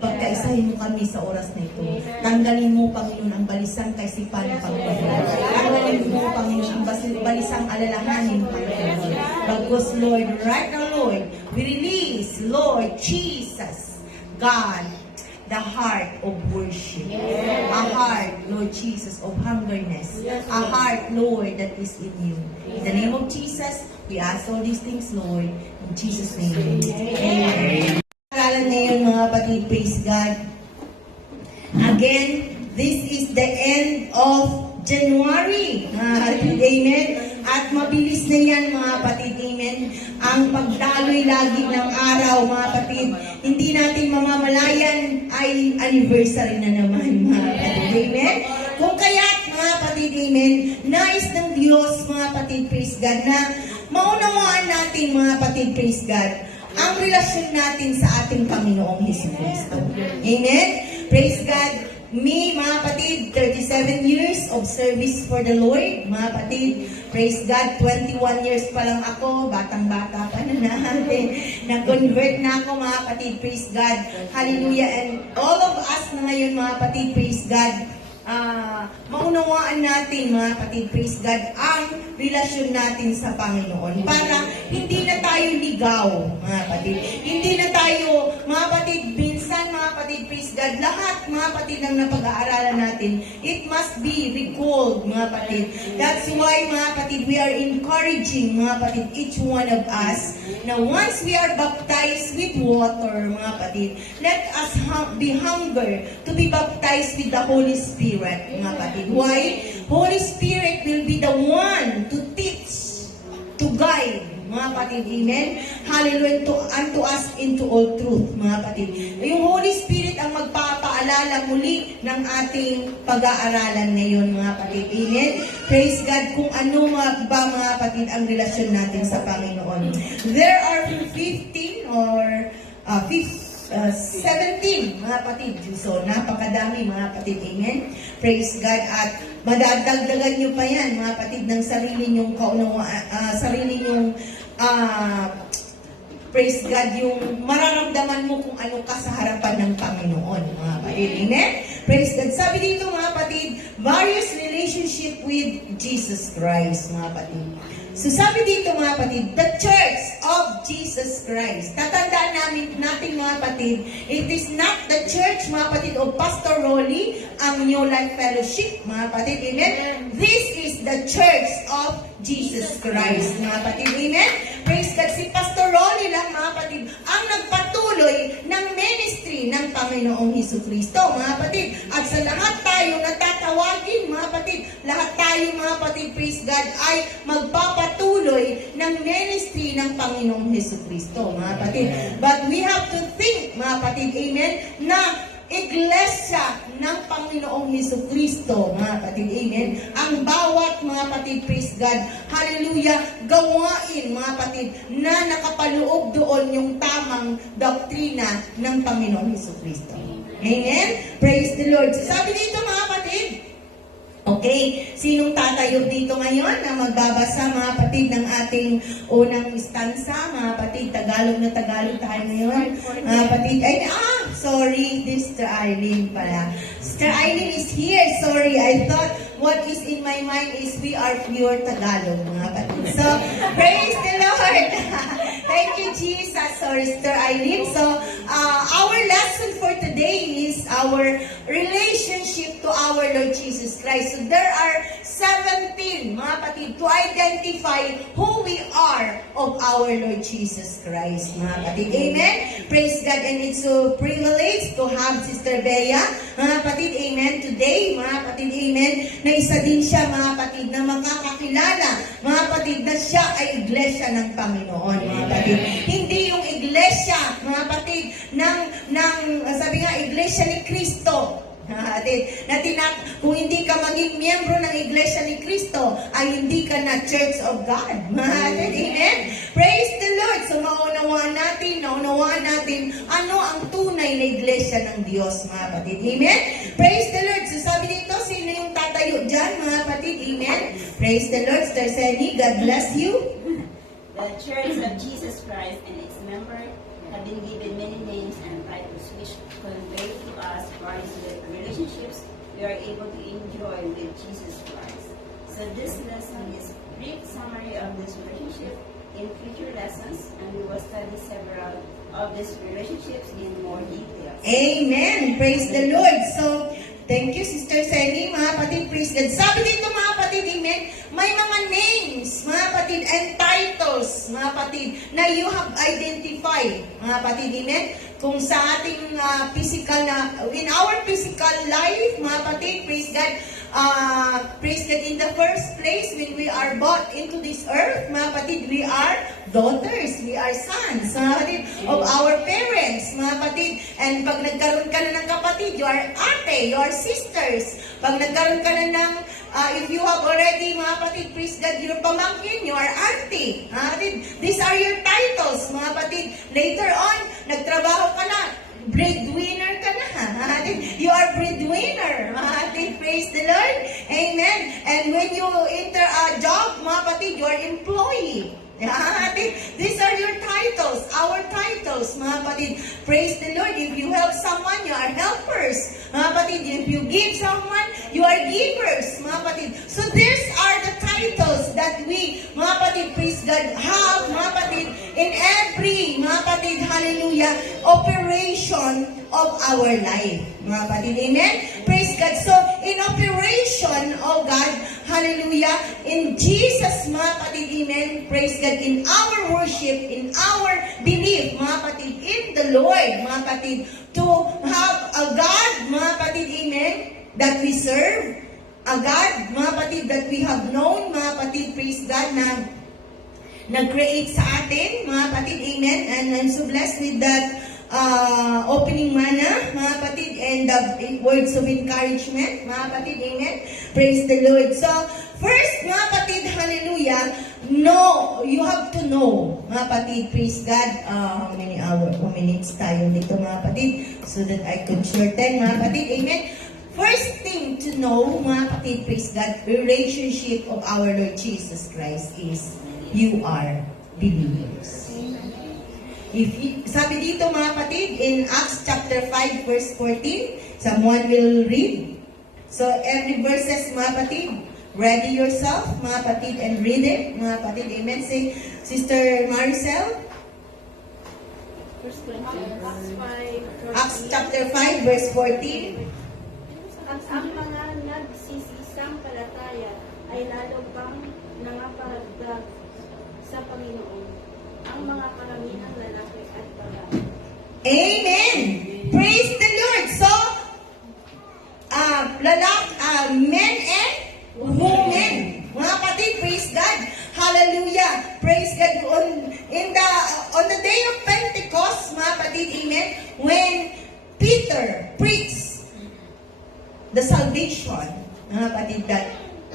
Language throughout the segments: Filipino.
Pagkaisahin mo kami sa oras na ito. Tanggalin mo, Panginoon, ang balisang kaisipan, Panginoon. Tanggalin mo, Panginoon, ang balisang alalahanin, Panginoon. Bagos, Lord, right now, Lord, we release, Lord Jesus, God, the heart of worship. A heart, Lord Jesus, of hungerness. A heart, Lord, that is in you. In the name of Jesus, we ask all these things, Lord. In Jesus' name. Amen. Pag-aralan ngayon, mga kapatid, praise God. Again, this is the end of January. Amen. At mabilis na yan, mga kapatid. Amen. Ang pagdaloy lagi ng araw, mga kapatid. Hindi natin mamamalayan ay anniversary na naman, mga kapatid. Amen. Kung kaya't, mga kapatid, amen, nais ng Diyos, mga kapatid, praise God, na maunawaan natin, mga kapatid, praise God, ang relasyon natin sa ating Panginoong Jesucristo. Amen? Praise God. Me, mga kapatid, 37 years of service for the Lord. Mga kapatid, praise God, 21 years pa lang ako. Batang-bata pa na natin. Na-convert na ako, mga kapatid, praise God. Hallelujah. And all of us na ngayon, mga kapatid, praise God, maunawaan natin, mga kapatid, praise God, ang relasyon natin sa Panginoon para hindi na tayo ligaw, mga kapatid. Hindi na tayo, mga kapatid, minsan, mga kapatid, praise God, lahat, mga kapatid, ng napag-aaralan natin, it must be recalled, mga kapatid. That's why, mga kapatid, we are encouraging, mga kapatid, each one of us, na once we are baptized with water, mga kapatid, let us be hunger to be baptized with the Holy Spirit, mga kapatid. Why? Holy Spirit will be the one to teach, to guide, mga kapatid. Amen? Hallelujah. Unto us into all truth, mga kapatid. Yung Holy Spirit ang magpapaalala muli ng ating pag-aaralan ngayon, mga kapatid. Amen? Praise God kung ano mga kapatid, ang relasyon natin sa Panginoon. There are 15 or 17, mga kapatid. So, napakadami, mga kapatid. Amen? Praise God. At madadagdagan nyo pa yan, mga kapatid, ng sarili nyong sarili nyong praise God, yung mararamdaman mo kung ano ka sa harapan ng Panginoon, mga kapatid. Amen? Praise God. Sabi dito, mga kapatid, various relationship with Jesus Christ, mga kapatid. So sabi dito, mga kapatid, the Church of Jesus Christ. Tatandaan natin, mga kapatid, it is not the church, mga kapatid, of Pastor Rolly, ang New Life Fellowship, mga kapatid. Amen? This is the Church of Jesus Christ, mga kapatid. Amen? Praise God. Si Pastor Rolly lang, mga kapatid, ang nagpatuloy ng ministry ng Panginoong Jesucristo, mga kapatid. At sa lahat tayo natatawagin, mga kapatid, lahat tayo, mga kapatid, praise God, ay magpapatuloy ng ministry ng Panginoong Jesucristo, mga kapatid. But we have to think, mga kapatid, amen, na Iglesia ng Panginoong Jesucristo, mga kapatid, amen, ang bawat, mga kapatid, praise God, hallelujah, gawain, mga kapatid, na nakapaloob doon yung tamang doktrina ng Panginoong Jesucristo. Amen? Praise the Lord. Sabi dito, mga kapatid, okay, sinong tatayo dito ngayon na magbabasa, mga kapatid, ng ating unang istansa, mga kapatid, Tagalog na Tagalog tayo ngayon. Mga kapatid, sorry, this Sister Eileen pala. Sister Eileen is here, sorry, I thought what is in my mind is we are pure Tagalog, mga kapatid. So, praise the Lord! Thank you, Jesus. Sorry, Sister Eileen. So, our lesson for today is our relationship to our Lord Jesus Christ. So, there are 17, mga kapatid, to identify who we are of our Lord Jesus Christ, mga kapatid. Amen? Praise God. And it's a privilege to have Sister Bea, mga kapatid, amen, today, mga kapatid, amen, na isa din siya, mga kapatid, na makakakilala, mga kapatid, na siya ay iglesia ng Panginoon, mga kapatid. Hindi yung iglesia, mga kapatid, sabi nga, iglesia ni Kristo. Kung hindi ka maging miyembro ng Iglesia ni Kristo, ay hindi ka na Church of God. Amen? Praise the Lord. So naunawaan natin ano ang tunay na Iglesia ng Diyos, mga kapatid. Amen? Praise the Lord. So sabi dito, sino yung tatayo dyan, mga kapatid? Amen? Praise the Lord. Sister Seni, God bless you. The Church of Jesus Christ and its member have been given many names and titles which convey to us various relationships we are able to enjoy with Jesus Christ. So this lesson is a brief summary of this relationship. In future lessons, and we will study several of these relationships in more detail. Amen. Praise the Lord. So, thank you, Sister Sally, mga kapatid. Praise God. Sabi dito, mga kapatid, amen, may mga names, mga kapatid, and titles, mga kapatid, na you have identified, mga kapatid, amen, kung sa ating physical na, in our physical life, mga kapatid, praise God, in the first place, when we are brought into this earth, mga kapatid, we are daughters, we are sons, mga kapatid, of our parents, mga kapatid. And pag nagkaroon ka na ng kapatid, you are ate, you are sisters. Pag nagkaroon ka na ng, if you have already, mga kapatid, praise God, your pamangkin, you are auntie, mga kapatid. These are your titles, mga kapatid. Later on, nagtrabaho ka na, breadwinner ka na, mga kapatid. You are breadwinner, mga kapatid. Praise the Lord. Amen. And when you enter a job, mga kapatid, you are employee. These are your titles, our titles, mga kapatid. Praise the Lord. If you help someone, you are helpers. Mga kapatid, if you give someone, you are givers, mga kapatid. So these are the titles that we, mga kapatid, praise God, have, mga kapatid, in every, mga kapatid, hallelujah, operation of our life. Mga kapatid, amen? Praise God. So, in operation, oh God, hallelujah, in Jesus, mga kapatid, amen, praise God, in our worship, in our belief, mga kapatid, in the Lord, mga kapatid, to have a God, mga kapatid, amen, that we serve, a God, mga kapatid, that we have known, mga kapatid, praise God, na nag-create sa atin, mga kapatid, amen, and I'm so blessed with that opening mana, mga kapatid, and the words of encouragement, mga kapatid, amen, praise the Lord. So, first, mga kapatid, hallelujah, no, you have to know, mga kapatid, praise God, how minutes tayo dito, mga kapatid, so that I could shorten, mga kapatid, amen. First thing to know, mga kapatid, praise God, relationship of our Lord Jesus Christ is, you are believers. Sabi dito, mga kapatid, in Acts chapter 5 verse 14, someone will read. So every verses, mga kapatid, ready yourself, mga kapatid, and read it, mga kapatid, amen. Say, Sister Maricel, Acts chapter 5 verse 14. At ang mga nagsisisang palataya ay lalo pang nangapagdag sa Panginoon, ang mga karamihang lalaki at babae. Amen! Praise the Lord! So, men and women. Mga kapatid, praise God. Hallelujah. Praise God. On the day of Pentecost, mga kapatid, amen, when Peter preached the salvation, mga kapatid, that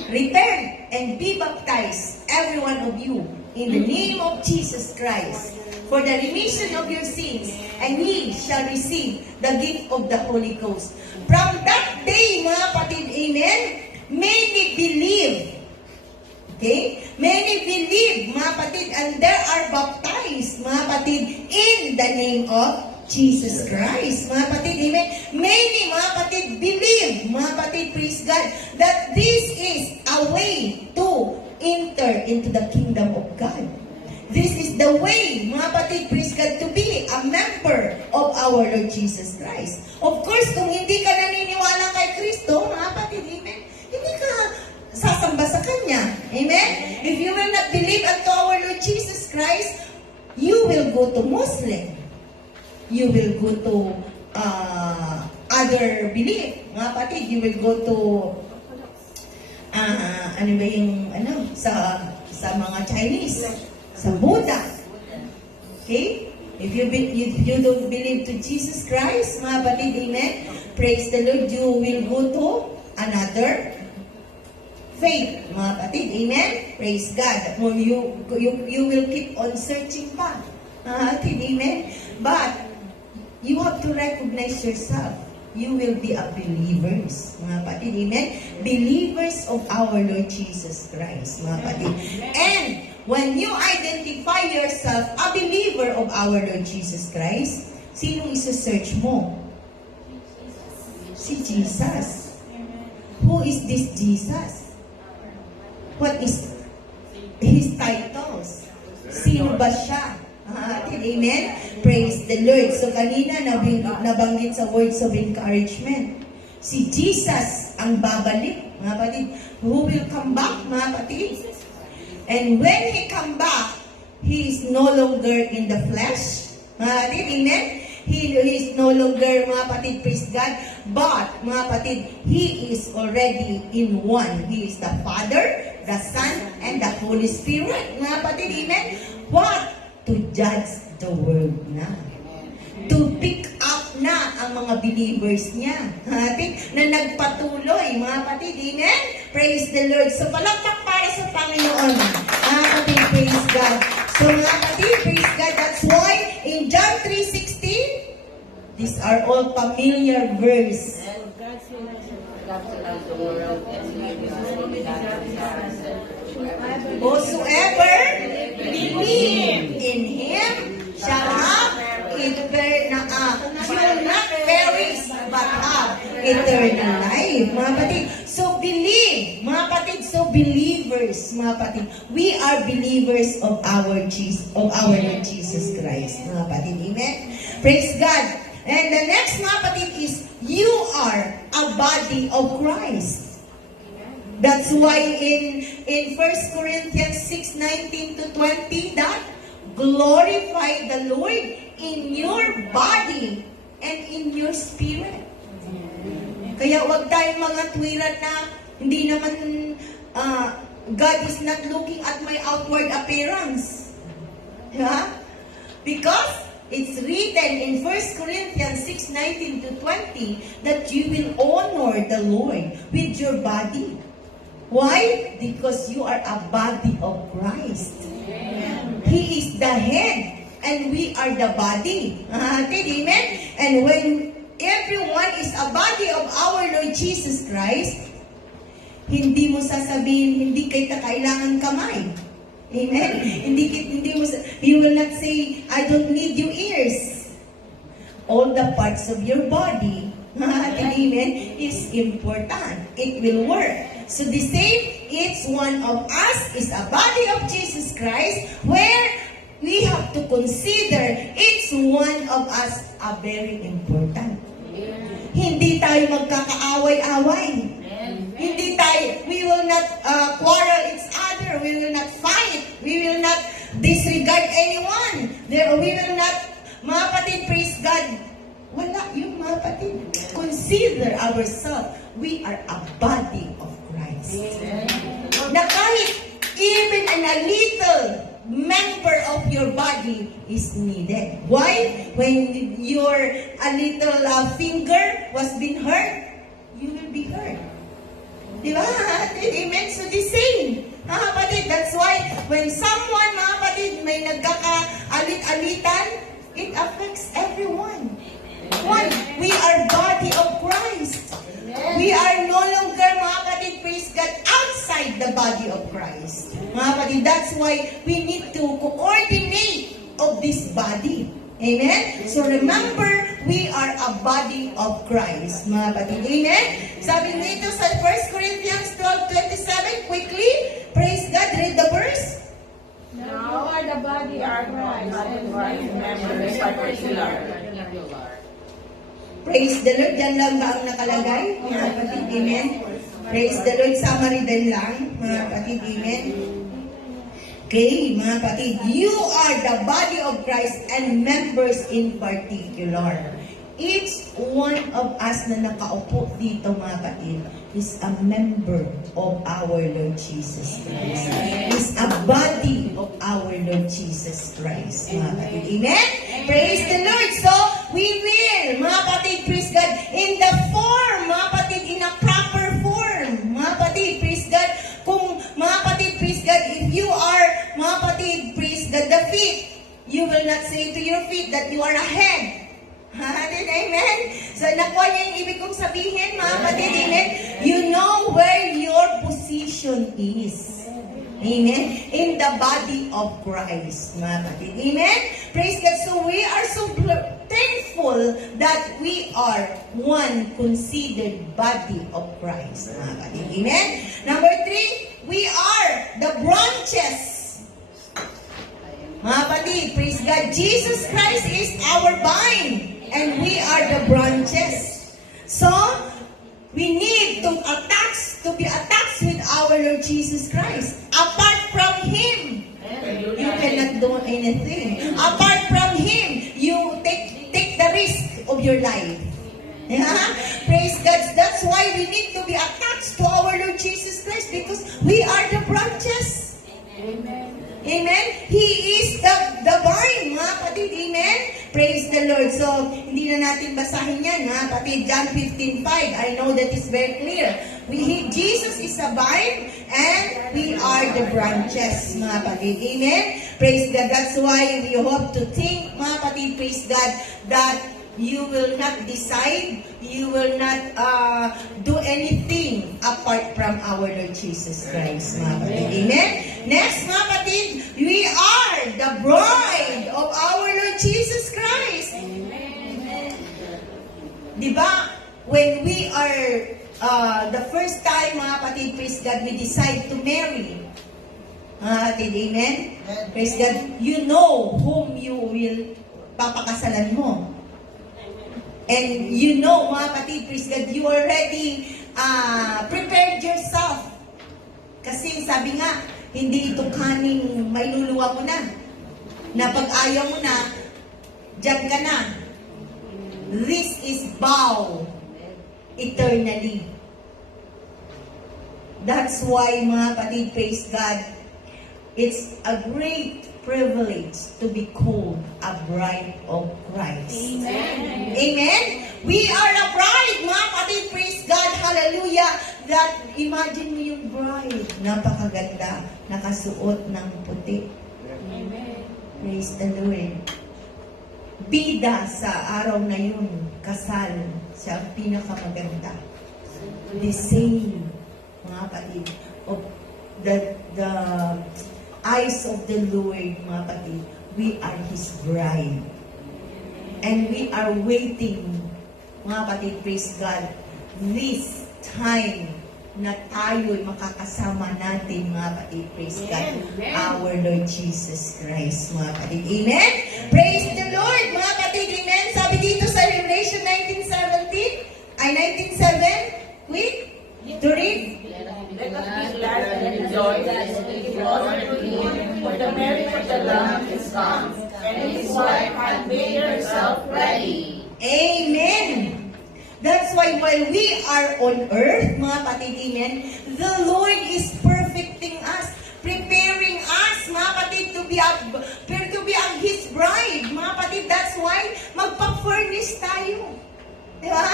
repent and be baptized, every one of you, in the name of Jesus Christ, for the remission of your sins, and ye shall receive the gift of the Holy Ghost. From that day, mga kapatid, amen, many believe. Okay? Many believe, mga kapatid, and they are baptized, mga kapatid, in the name of Jesus Christ, mga kapatid, amen. Many, mga kapatid, believe, mga kapatid, praise God, that this is a way to enter into the kingdom of God. This is the way, mga kapatid, praise God, to be a member of our Lord Jesus Christ. Of course, kung hindi ka naniniwala kay Kristo, mga kapatid, amen, hindi ka sasamba sa Kanya. Amen? If you will not believe unto our Lord Jesus Christ, you will go to Muslim. You will go to other belief. Mga kapatid, you will go to sa mga Chinese, sa Buddha. Okay? If you don't believe to Jesus Christ, mga kapatid, amen, praise the Lord, you will go to another faith, mga kapatid, amen, praise God. You will keep on searching pa, mga kapatid, amen, but you have to recognize yourself you will be a believers, mga kapatid. Amen? Believers of our Lord Jesus Christ, mga kapatid. And when you identify yourself a believer of our Lord Jesus Christ, sinong isa-search mo? Si Jesus. Who is this Jesus? What is His titles? Sino ba siya? Amen? Praise the Lord. So kanina nabanggit sa words of encouragement. Si Jesus ang babalik, mga kapatid. Who will come back, mga kapatid? And when He come back, He is no longer in the flesh. Mga kapatid, amen? He is no longer, mga kapatid, praise God. But, mga kapatid, He is already in one. He is the Father, the Son, and the Holy Spirit. Mga kapatid, amen? What? To judge the world na. To pick up na ang mga believers niya. Na nagpatuloy, mga kapatid, amen? Praise the Lord. So, palakpak para sa Panginoon. Mga kapatid, praise God. So, mga kapatid, praise God. That's why, in John 3:16, these are all familiar verse. Whosoever believe in Him shall have shall not perish but have eternal life. Mga kapatid, so believe, mga kapatid, so believers, mga kapatid, we are believers of our Lord Jesus Christ, mga kapatid, amen? Praise God. And the next, mga kapatid, is you are a body of Christ. That's why in 1 Corinthians 6:19 to 20, that glorify the Lord in your body and in your spirit. Kaya wag tayong mga twiran na hindi naman God is not looking at my outward appearance. Yeah? Because it's written in 1 Corinthians 6:19 to 20 that you will honor the Lord with your body. Why? Because you are a body of Christ. He is the head and we are the body. Amen? And when everyone is a body of our Lord Jesus Christ, hindi mo sasabihin, hindi kita kailangan kamay. Amen? You will not say, I don't need your ears. All the parts of your body, amen, is important. It will work. So the same, each one of us is a body of Jesus Christ where we have to consider each one of us a very important. Hindi tayo magkakaaway-away. We will not quarrel each other. We will not fight. We will not disregard anyone. We will not, mga kapatid, praise God. Wala yung mga kapatid. Consider ourselves. We are a body of Christ. Na kahit even a little member of your body is needed. Why? When your a little finger was being hurt, you will be hurt. Diba? Amen? So the same. Mga kapatid, that's why when someone, mga kapatid, may nagkaka-alit-alitan, it affects everyone. One, we are body of Christ. We are no longer, mga kapatid, praise God, outside the body of Christ. Mga kapatid, that's why we need to coordinate of this body. Amen? So remember, we are a body of Christ. Mga kapatid, amen? Sabi nito sa 1 Corinthians 12:27, quickly, praise God, read the verse. Now are the body of Christ, and members particular. Praise the Lord. Diyan lang ba ang nakalagay? Mga kapatid, amen? Praise the Lord. Summary din lang, mga kapatid, amen? Okay, mga kapatid, you are the body of Christ and members in particular. Each one of us na nakaupo dito, mga kapatid, is a member of our Lord Jesus Christ. Is a body of our Lord Jesus Christ, mga kapatid. Amen? Praise the Lord. So, we will, mga kapatid, praise God, in the form, mga kapatid, in a proper form. Mga kapatid, praise God, kung, mga kapatid, praise God, if you are, mga kapatid, praise God, the feet, you will not say to your feet that you are a head. Amen? So, nakuha niya yung ibig kong sabihin, mga kapatid. Amen? You know where your position is. Amen? In the body of Christ, mga kapatid. Amen? Praise God. So, we are so thankful that we are one considered body of Christ, mga kapatid. Amen? Number 3, we are the branches. Mga kapatid, praise God. Jesus Christ is our vine, and we are the branches. So, we need to be attached with our Lord Jesus Christ. Apart from Him, you cannot do anything. Apart from Him, you take the risk of your life. Yeah? Praise God. That's why we need to be attached to our Lord Jesus Christ, because we are the branches. Amen. Amen? He is the vine, mga kapatid. Amen? Praise the Lord. So, hindi na natin basahin yan, mga kapatid. John 15:5. I know that is very clear. Jesus is a vine, and we are the branches, mga kapatid. Amen? Praise God. That's why we hope to think, mga kapatid, praise God, that you will not decide, you will not do anything apart from our Lord Jesus Christ, mga kapatid. Amen? Next, mga kapatid, we are the bride of our Lord Jesus Christ. Amen. Diba? When we are, the first time, mga kapatid, praise God, we decide to marry. Mga kapatid, amen? Praise God, you know whom you will papakasalan mo. And you know, mga kapatid, praise God, you already prepared yourself. Kasi sabi nga, hindi ito kaning mailuluwa mo na. Na pag ayaw mo na, dyan ka na. This is vow eternally. That's why, mga kapatid, praise God, it's a great privilege to be called a bride of Christ. Amen. Amen? We are a bride, mga kapatid, praise God, hallelujah, that imagine mo yung bride, napakaganda, nakasuot ng puti. Amen. Praise the Lord. Bida sa araw na yun, kasal, siya ang pinakamaganda. The same, mga kapatid, of the eyes of the Lord, mga kapatid, we are His bride. And we are waiting, mga kapatid, praise God, this time na tayo'y makakasama natin, mga kapatid, praise God, Amen. our Lord Jesus Christ, mga kapatid. Amen? Praise the Lord, mga kapatid. Amen? Sabi dito sa Revelation 19:17, ay 19:7, quick, to read. Let us be glad and rejoice, for the marriage of the Lamb is come, and His wife hath made herself ready. Amen. That's why while we are on earth, mga kapatid, amen, the Lord is perfecting us, preparing us, mga kapatid, to be His bride, mga kapatid. That's why magpa-furnish tayo. Diba?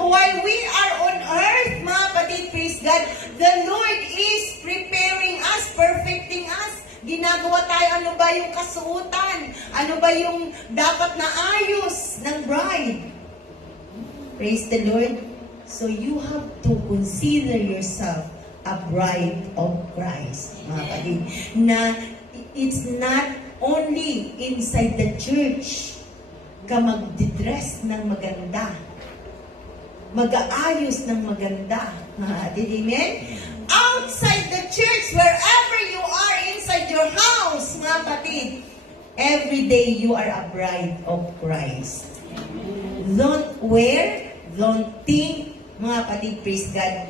While we are on earth, mga kapatid, praise God, the Lord is preparing us, perfecting us. Ginagawa tayo, ano ba yung kasuotan? Ano ba yung dapat na ayos ng bride? Praise the Lord. So you have to consider yourself a bride of Christ, mga kapatid, na it's not only inside the church ka magdidress ng maganda, mag-aayos ng maganda. Amen? Outside the church, wherever you are, inside your house, mga kapatid, every day you are a bride of Christ. Don't think, mga kapatid, praise God,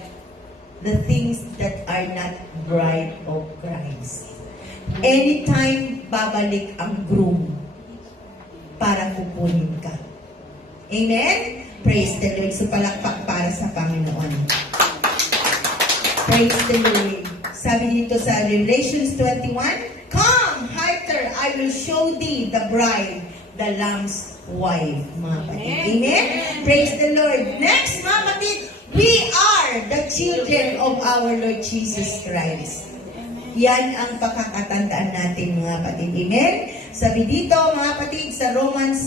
the things that are not bride of Christ. Anytime, babalik ang groom para kukunin ka. Amen? Praise the Lord. So, palakpak para sa Panginoon. Praise the Lord. Sabi dito sa Revelations 21, Come, Hearter, I will show thee the bride, the Lamb's wife. Mga kapatid. Amen? Praise the Lord. Next, mga kapatid, we are the children of our Lord Jesus Christ. Yan ang pakakatandaan natin, mga kapatid. Amen? Sabi dito, mga kapatid, sa Romans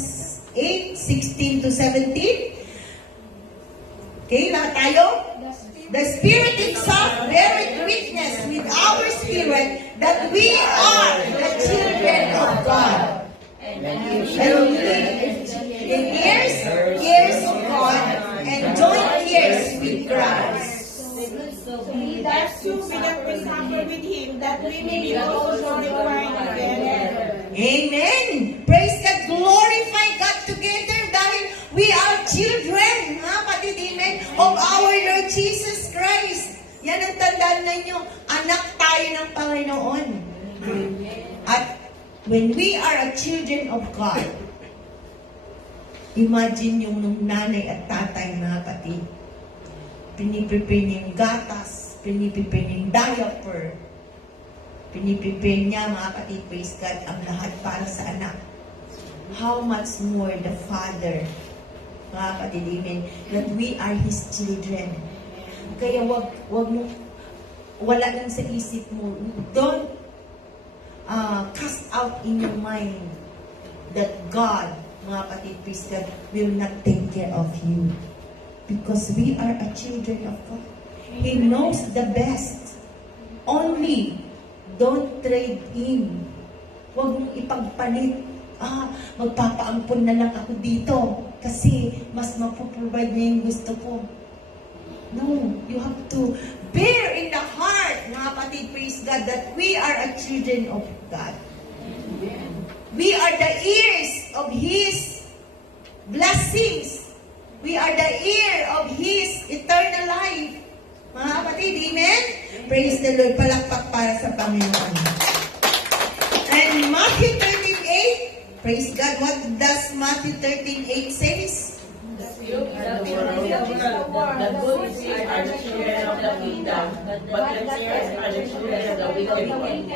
8:16-17, Okay, lahat tayo? The Spirit itself beareth witness with our spirit that we are the children of God. And we ears of God, and joint ears with Christ. That's true, that we suffer with Him, that we may be also required together. Amen! Praise God! Glorify God together dahil we are children, ha, kapatid, amen, of our Lord Jesus Christ. Yan ang tandaan ninyo, anak tayo ng Panginoon. At when we are a children of God, imagine yung nung nanay at tatay, mga kapatid, piniprepare niya yung gatas, piniprepare niya yung diaper, piniprepare niya, mga kapatid, praise God, ang lahat para sa anak. How much more the Father, mga kapatid, amen, that we are His children. Kaya wag mo, wala lang sa isip mo, don't cast out in your mind that God, mga kapatid, praise God, will not take care of you. Because we are a children of God. He knows the best. Only, don't trade in. Huwag mong ipagpalit. Magpapaampon na lang ako dito kasi mas mapoprovide niya yung gusto ko. No, you have to bear in the heart, mga kapatid, praise God, that we are a children of God. We are the heirs of His blessings. We are the heir of His eternal life. Mga kapatid, amen? Praise the Lord. Palakpak para sa Panginoon. And Matthew 13:8, praise God. What does Matthew 13:8 says? The good seeds are the children of the kingdom, but the tares are the children of the wicked one.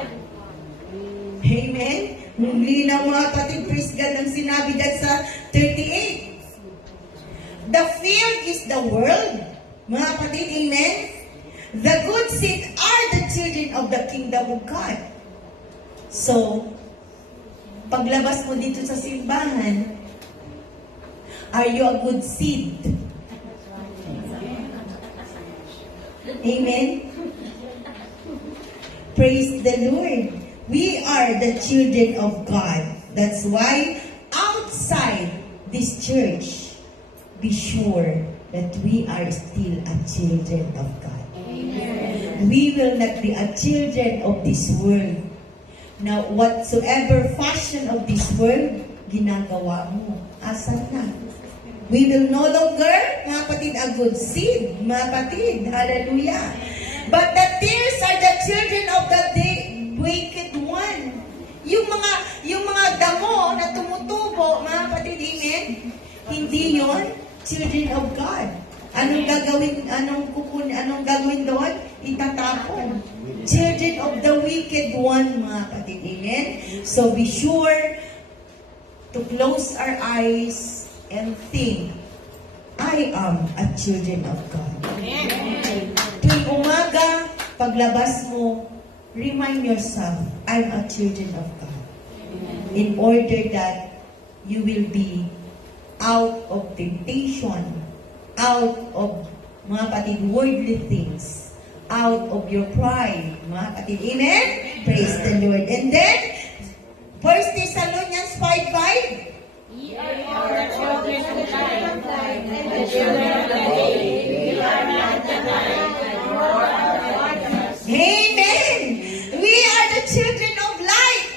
Amen? Muli na mga kapatid, praise God, ang sinabi dyan sa 38. The field is the world. Mga kapatid, amen? The good seed are the children of the kingdom of God. So, paglabas mo dito sa simbahan, are you a good seed? Amen? Praise the Lord. We are the children of God. That's why outside this church, be sure that we are still a children of God. Amen. We will not be a children of this world. Now, whatsoever fashion of this world, ginagawa mo. Asan na? We will no longer, mga kapatid, a good seed. Mga kapatid, hallelujah. But the tares are the children of the wicked one. Yung mga damo na tumutubo, mga kapatid, amen? Hindi yon children of God. Anong gagawin doon? Itatapon. Children of the wicked one, mga kapatid. Amen? So be sure to close our eyes and think, I am a children of God. Amen. Tuwing umaga, paglabas mo, remind yourself, I'm a children of God. Amen. In order that you will be out of temptation, out of, mga kapatid, worldly things, out of your pride, mga kapatid. Amen? Praise the Lord. And then, 1 Thessalonians 5:5. Ye are the children of light, and the children of the day. We are not the night, nor are the darkness. Amen! We are the children of light.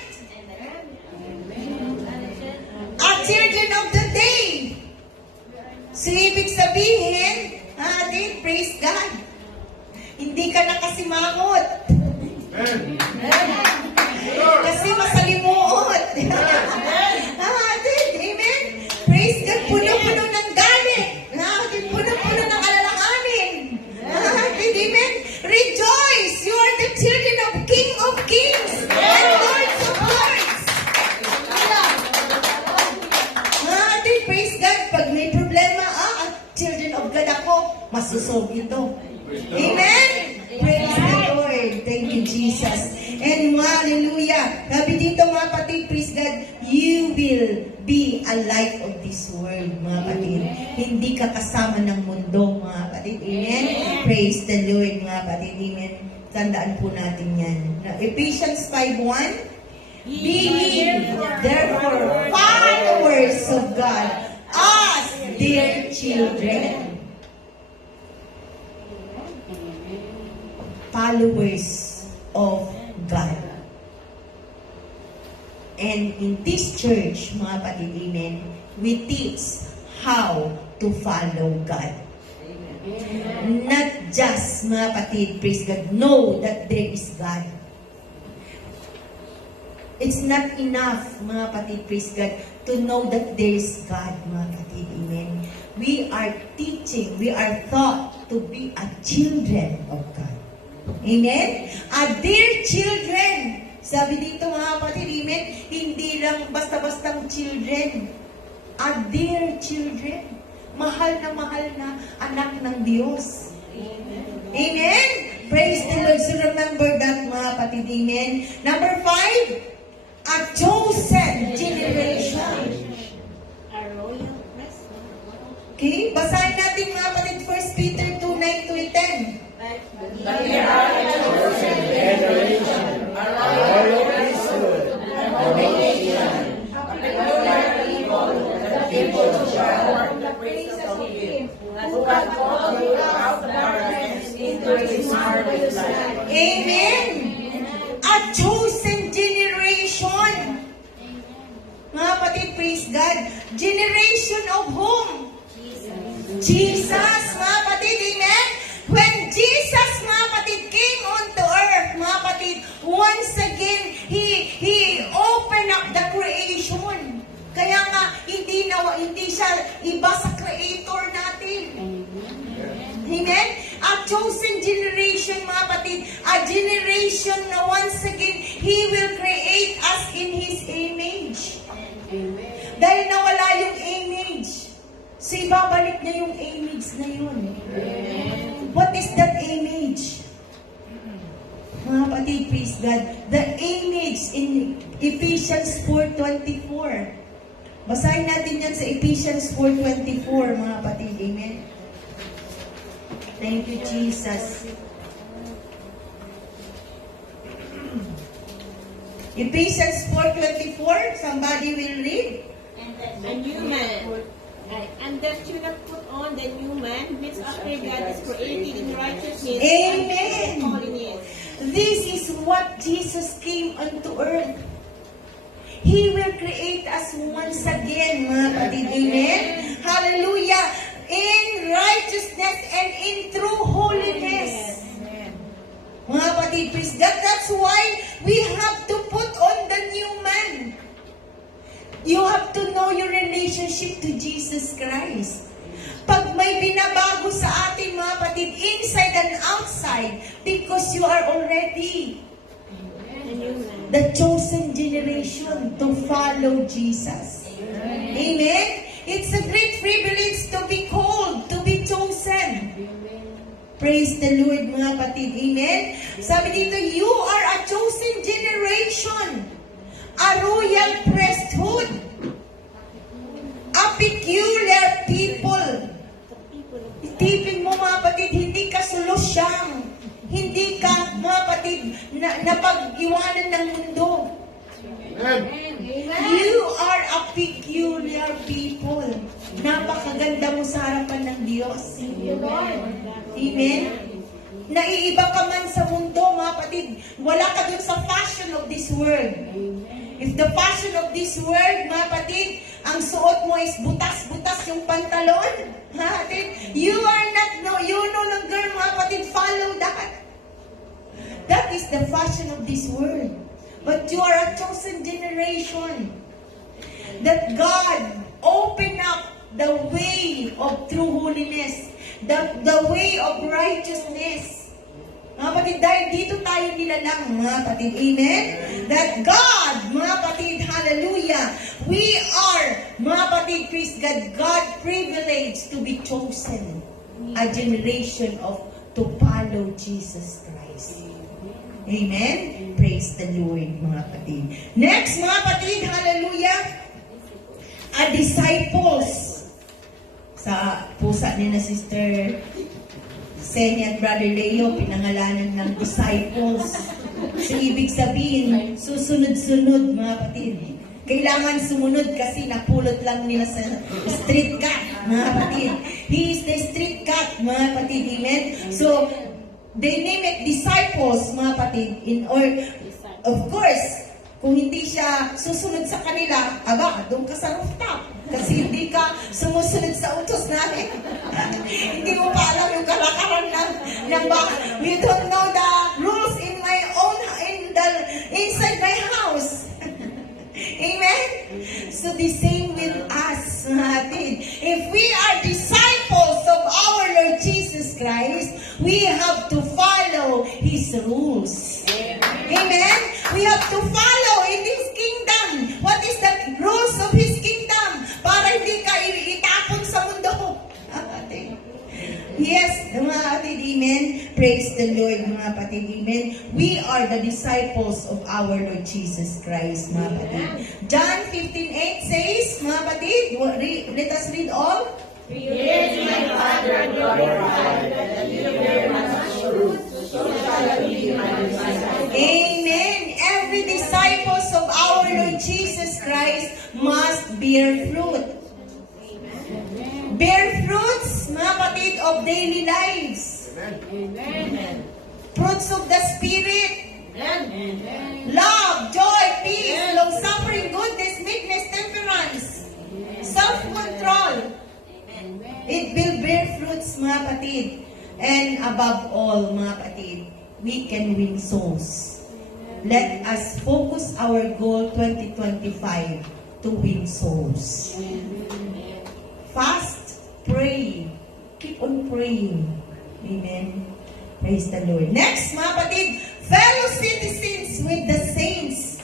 Our children of the day. So, ibig sabihin, praise God, hindi ka nakasimangot. Kasi masalimuot. Amen? Praise God, puno-puno ng galit. Puno-puno ng alalahanin. Amen? Rejoice! You are the children of King of Kings and Lords of Lords. Praise God, pag may problema, children of God ako, masusolve ito. Amen? Praise the Lord. Thank you, Jesus. And hallelujah. Sabi dito mga kapatid, praise God, you will be a light of this world, mga kapatid. Hindi ka kasama ng mundo, mga kapatid. Amen? Praise the Lord, mga kapatid. Amen. Tandaan po natin yan. Ephesians 5:1. Be ye therefore followers of God as dear children. Followers of God. And in this church, mga kapatid, amen, we teach how to follow God. Not just, mga kapatid, praise God, know that there is God. It's not enough, mga kapatid, praise God, to know that there is God, mga kapatid, amen. We are teaching, we are taught to be a children of God. Amen? A dear children. Sabi dito, mga kapatid, amen, hindi lang basta-bastang children. A dear children. Mahal na anak ng Diyos. Amen? Praise the Lord. So remember that, mga kapatid, amen. Number 5, a chosen generation. A royal press. Okay? Basahin natin, mga kapatid, 1 Peter 2:9-10. But we are a chosen generation, a royal priesthood, a nation, a peculiar people, the people who shall work the praises of Him, who hath called you out of darkness into His marvelous light. Amen! A chosen generation. Mga kapatid, praise God. Generation of whom? Jesus, mga kapatid, amen? When Jesus, mga kapatid, came onto earth, mga kapatid, once again, He opened up the creation. Kaya nga, hindi siya iba sa creator natin. Amen? A chosen generation, mga kapatid, a generation na once again, He will create us in His image. Dahil nawala yung image, so ibabalik niya yung image na yun. What is that image? Mga kapatid, praise God. The image in Ephesians 4:24. Basahin natin yan sa Ephesians 4:24, mga kapatid. Amen? Thank you, Jesus. Ephesians 4:24, somebody will read. A new man. And that you not put on the new man, which after God is created in righteousness Amen. and holiness. This is what Jesus came unto earth. He will create us once again, mga kapatid. Amen? Hallelujah! In righteousness and in true holiness. Mga kapatid, please, that's why we have to put on the new man. You have to know your relationship to Jesus Christ. Pag may binabago sa atin, mga kapatid, inside and outside, because you are already the chosen generation to follow Jesus. Amen? It's a great privilege to be called, to be chosen. Praise the Lord, mga kapatid. Amen? Sabi dito, you are a chosen generation, a royal priesthood, a peculiar people. Itipin mo, mga kapatid, hindi ka solusyang, hindi ka, mga kapatid, napag-iwanan ng mundo. You are a peculiar people. Napakaganda mo sa harapan ng Diyos. Amen? Naiiba ka man sa mundo, mga kapatid. Wala ka dun sa fashion of this world. If the fashion of this world, mga kapatid, ang suot mo is butas-butas yung pantalon, mga kapatid, you no longer, mga kapatid, follow that. That is the fashion of this world. But you are a chosen generation. That God opened up the way of true holiness. The way of righteousness. Mga kapatid, dahil dito tayo nilalang, mga kapatid. Amen? That God, mga kapatid, hallelujah, we are, mga kapatid, praise God, God privileged to be chosen. A generation to follow Jesus Christ. Amen? Praise the Lord, mga kapatid. Next, mga kapatid, hallelujah, a disciples. Sa pusa ni na Sister Senya at Brother Leo, pinangalanan ng disciples. So, ibig sabihin, susunod-sunod, mga kapatid. Kailangan sumunod kasi napulot lang nila sa street cat, mga kapatid. He is the street cat, mga kapatid. Amen? So, they name it disciples, mga kapatid. Of course, kung hindi siya susunod sa kanila, doon ka sa rooftop. Kasi hindi ka sumusunod sa utos namin. Hindi mo pa alam yung kalakaran ng you don't know the rules in my own, inside my house. Amen? So the same with us, natin. If we are disciples of our Lord Jesus Christ, we have to follow His rules. Amen? We have to follow in His kingdom. What is the rules of His kingdom? Para hindi ka itapon sa mundo. Yes, mga kapatid, amen. Praise the Lord, mga kapatid, amen. We are the disciples of our Lord Jesus Christ, mga kapatid. John 15:8 says, mga kapatid, let us read all. Yes, my Father, glorified, that you bear much fruit, so shall be my disciple. Amen. Every disciples of our Lord Jesus Christ must bear fruit. Bear fruits, mga kapatid, of daily lives. Amen. Fruits of the Spirit. Amen. Love, joy, peace, long-suffering, goodness, meekness, temperance, self-control. It will bear fruits, mga kapatid. And above all, mga kapatid, we can win souls. Let us focus our goal 2025 to win souls. Fast, pray. Keep on praying. Amen. Praise the Lord. Next, mga kapatid, fellow citizens with the saints.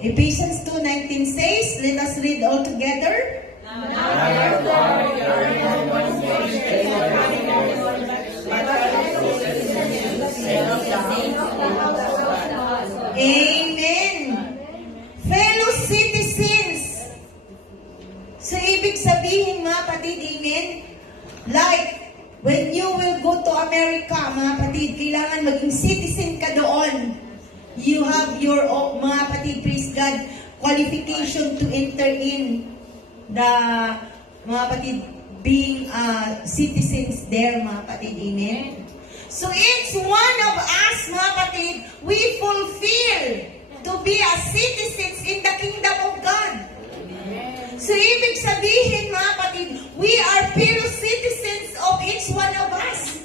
Ephesians 2:19 says, let us read all together. Amen. Fellow citizens. So, ibig sabihin, mga kapatid, amen? Like, when you will go to America, mga kapatid, kailangan maging citizen ka doon. You have your, mga kapatid, praise God, qualification to enter in the, mga kapatid, being citizens there, mga kapatid, amen? So, each one of us, mga kapatid, we fulfill to be a citizens in the kingdom of God. So, ibig sabihin, mga kapatid, we are fellow citizens of each one of us.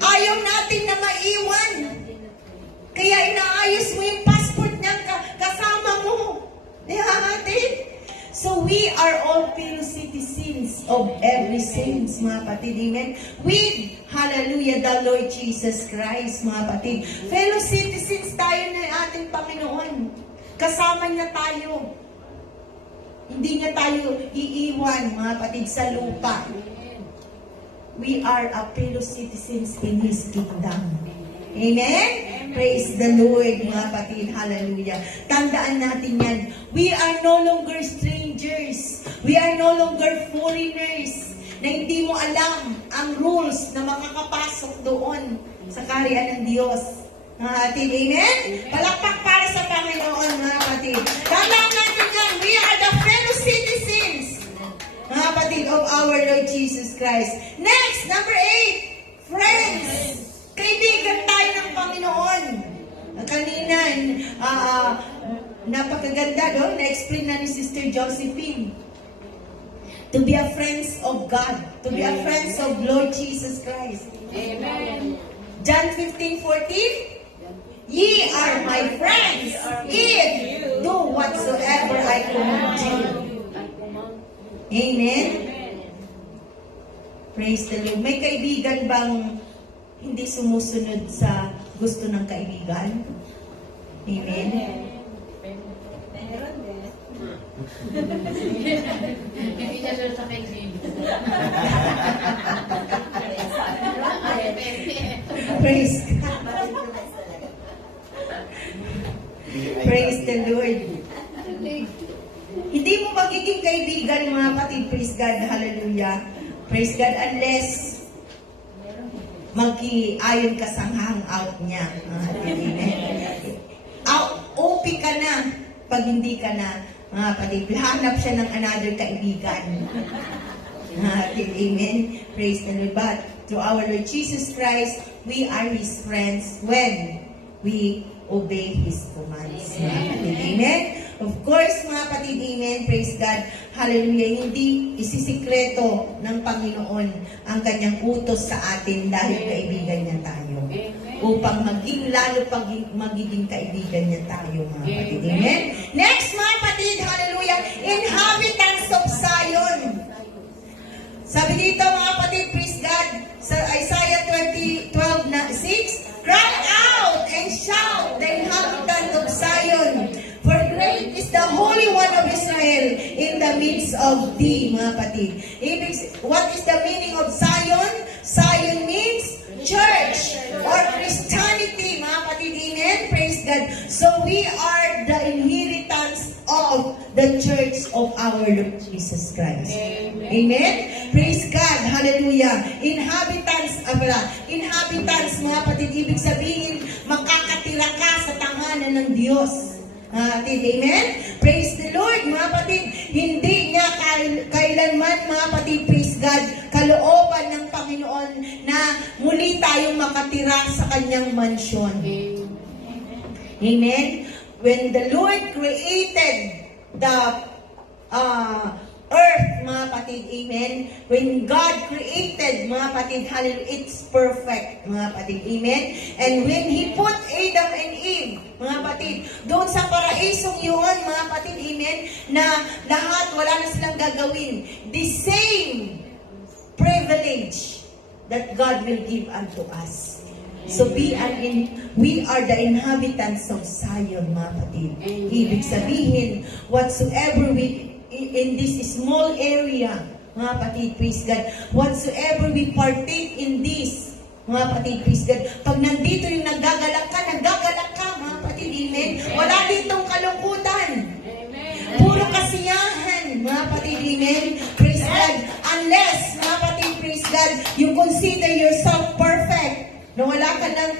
Ayaw natin na maiwan. Kaya inaayos mo yung passport ng kasama mo. Di ba, kapatid? So, we are all fellow citizens of every saints, mga kapatid. Amen? With, hallelujah, the Lord Jesus Christ, mga kapatid. Fellow citizens tayo ng ating Panginoon. Kasama niya tayo. Hindi niya tayo iiwan, mga kapatid, sa lupa. We are a fellow citizens in His kingdom. Amen? Praise the Lord, mga kapatid. Hallelujah. Tandaan natin yan. We are no longer strangers. We are no longer foreigners na hindi mo alam ang rules na makakapasok doon sa kaharian ng Diyos. Mga kapatid, amen? Palakpak para sa Panginoon, mga kapatid. Tandaan natin yan. We are the fellow citizens, mga kapatid, of our Lord Jesus Christ. Next, number 8, friends. Kaibigan tayo ng Panginoon. Kanina, napakaganda doon, na-explain na ni Sister Josephine. To be a friends of God. To be a friends of Lord Jesus Christ. Amen. John 15:14. Ye are my friends if do whatsoever I command you. Amen? Praise the Lord. May kaibigan bang hindi sumusunod sa gusto ng kaibigan? Amen? Meron din. Hindi niya sure sa kaibigan. Praise God. Praise the Lord. Hindi mo magiging kaibigan, mga kapatid, praise God, hallelujah. Praise God, unless mag-ayon ka sa hangout niya. Amen. OP ka na pag hindi ka na, mga kapatid. Hanap siya ng another kaibigan. Amen. Praise the Lord. But to our Lord Jesus Christ, we are His friends when we obey His commands. Mga kapatid. Amen. Of course, mga kapatid, amen. Praise God. Hallelujah. Hindi isisikreto ng Panginoon ang kanyang utos sa atin dahil kaibigan niya tayo. Upang lalo pang magiging kaibigan niya tayo, mga kapatid. Amen. Next, mga kapatid, hallelujah. Inhabitants of Zion. Sabi dito, mga kapatid, praise God, sa Isaiah 12:6, cry out and shout, the inhabitants of Zion, for great is the Holy One of Israel in the midst of thee, mga kapatid. What is the meaning of Zion? Zion means church or Christianity, mga kapatid. Amen? Praise God. So we are the inheritance of the church of our Lord Jesus Christ. Amen? Praise God. Hallelujah. Inhabitants, mga kapatid, ibig sabihin, makakatira ka sa tahanan ng Diyos. Amen? Praise the Lord, mga kapatid. Hindi niya kailanman, mga kapatid, praise God, kalooban ng Panginoon na muli tayong makatira sa kanyang mansyon. Amen? When the Lord created the earth, mga kapatid, amen? When God created, mga kapatid, hallelujah, it's perfect, mga kapatid, amen? And when He put Adam and Eve, mga kapatid, doon sa paraisong yun, mga kapatid, amen, na lahat, wala na silang gagawin. The same privilege that God will give unto us. So we are the inhabitants of Zion, mga kapatid. Ibig sabihin, whatsoever we in this small area, mga kapatid, praise God, whatsoever we partake in this, mga kapatid, praise God, pag nandito yung nagagalak ka, mga kapatid, amen, wala ditong kalungkutan. Puro kasiyahan, mga kapatid, amen, praise God, unless, mga kapatid, praise God, you consider yourself perfect, na wala ka lang,